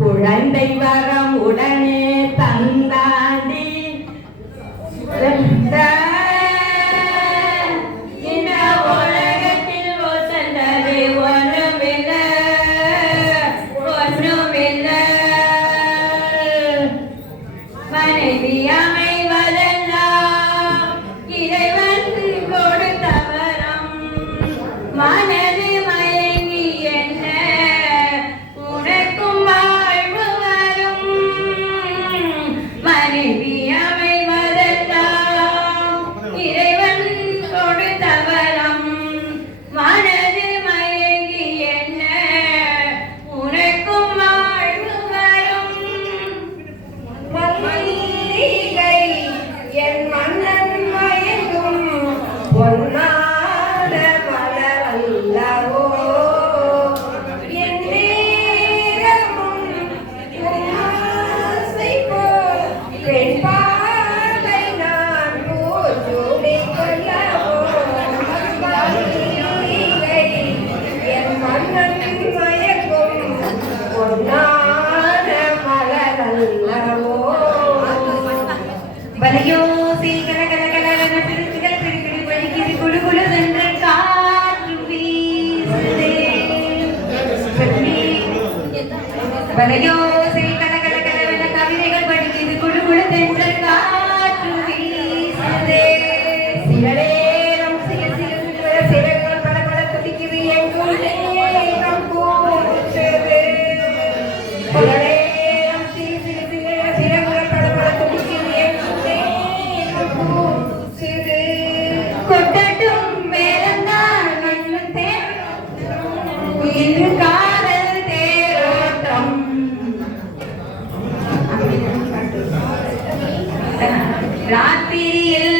குழந்தை வரம் உடனே தந்தாண்டி இந்த உலகத்தில் வசந்தது ஒன்றுமில்ல ஒன்றுமில்ல மனைவி அமைவதெல்லாம் இறைவன் கொடுத்த வரம் மனது மயங்கி என்ன உனக்கும் வாழ்வு வரும் மனைவி அமைவதெல்லாம் இறைவன் கொடுத்த வரம் மனது மயங்கி என்ன உனக்கும் வாழ்வு வரும் மல்லிகை என் மன்னன் மயங்கும் பொன்னாட மலரல்லவோ என் நேரமும் ஆசை போல் பெண் பாதை நான் பூச்சூடிக் கொள்ளவோ மல்லிகை என் மன்னன் மயங்கும் பொன்னாட மலரல்லவோ வலையோசி கலகலகலன பிடிச்சிகள் பிடிக்கிடி பழிக்கிது குழு குழு சென்று காற்று வீசுதே வலையோசி கலகலகலன கவிதைகள் படிக்கிது குழு குழு சென்று காற்று வீசுதே சிலநேரம் சில சிறகுகள் பல பல துடிக்குது எங்கும் நேரம் பூச்சது சிலநேரம் சில சிறகுகள் பல பல துடிக்குது எங்கும் நேரம் பூச்சது கொட்டட்டும் மேலந்தான் மண்ணும் இது காதல் தேரோட்டம் ராத்திரியில்